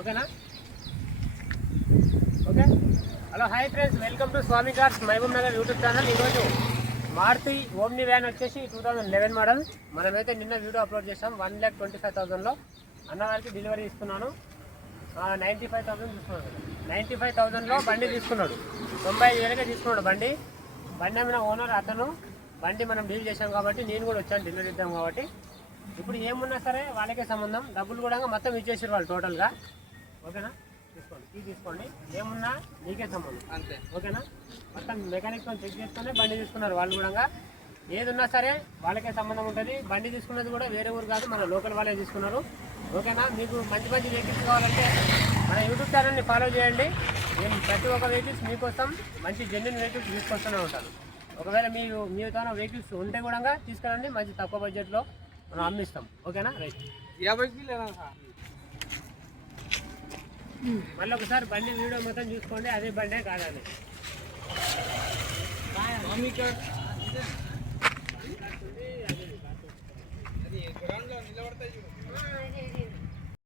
ఓకేనా? Okay. Hello hi friends, welcome to Swami cars Mahabubnagar YouTube channel. ఈరోజు Maruti omni van వచ్చేసి 2011 model. మనమైతే నిన్న వీడియో అప్లోడ్ చేసాం. 1,25,000లో అన్నవారికి డెలివరీ ఇస్తున్నాను. 95,000 తీసుకున్నాడు. 95,000లో బండి తీసుకున్నాడు. 95,000కే తీసుకున్నాడు బండి. బండి అమ్మిన ఓనర్ అతను. బండి మనం డీల్ చేసాం కాబట్టి నేను కూడా వచ్చాను డెలివరీ ఇద్దాం కాబట్టి. ఇప్పుడు ఏమున్నా సరే వాళ్ళకే సంబంధం. డబ్బులు కూడా మొత్తం ఇచ్చేసారు వాళ్ళు టోటల్గా. ఓకేనా? తీసుకోండి, ఇది తీసుకోండి. ఏమున్నా నీకే సంబంధం అంతే. ఓకేనా? మొత్తం మెకానిక్తో చెక్ చేసుకుని బండి తీసుకున్నారు వాళ్ళు కూడా. ఏది ఉన్నా సరే వాళ్ళకే సంబంధం ఉంటుంది. బండి తీసుకున్నది కూడా వేరే ఊరు కాదు, మన లోకల్ వాళ్ళే తీసుకున్నారు. ఓకేనా? మీకు మంచి మంచి వెహికల్స్ కావాలంటే మన యూట్యూబ్ ఛానల్ని ఫాలో చేయండి. నేను ప్రతి ఒక్క వెహికల్స్ మీకోసం మంచి జెన్యున్ వెహికల్స్ తీసుకొస్తూనే ఉంటాను. ఒకవేళ మీతో వెహికల్స్ ఉంటే కూడా తీసుకురండి, మంచి తక్కువ బడ్జెట్లో మనం అమ్మిస్తాం. ఓకేనా? రైట్. మళ్ళీ ఒకసారి బండి వీడియో మొత్తం చూసుకోండి, అదే బండే కాదని. అది గ్రౌండ్లో నిలబడతాయి.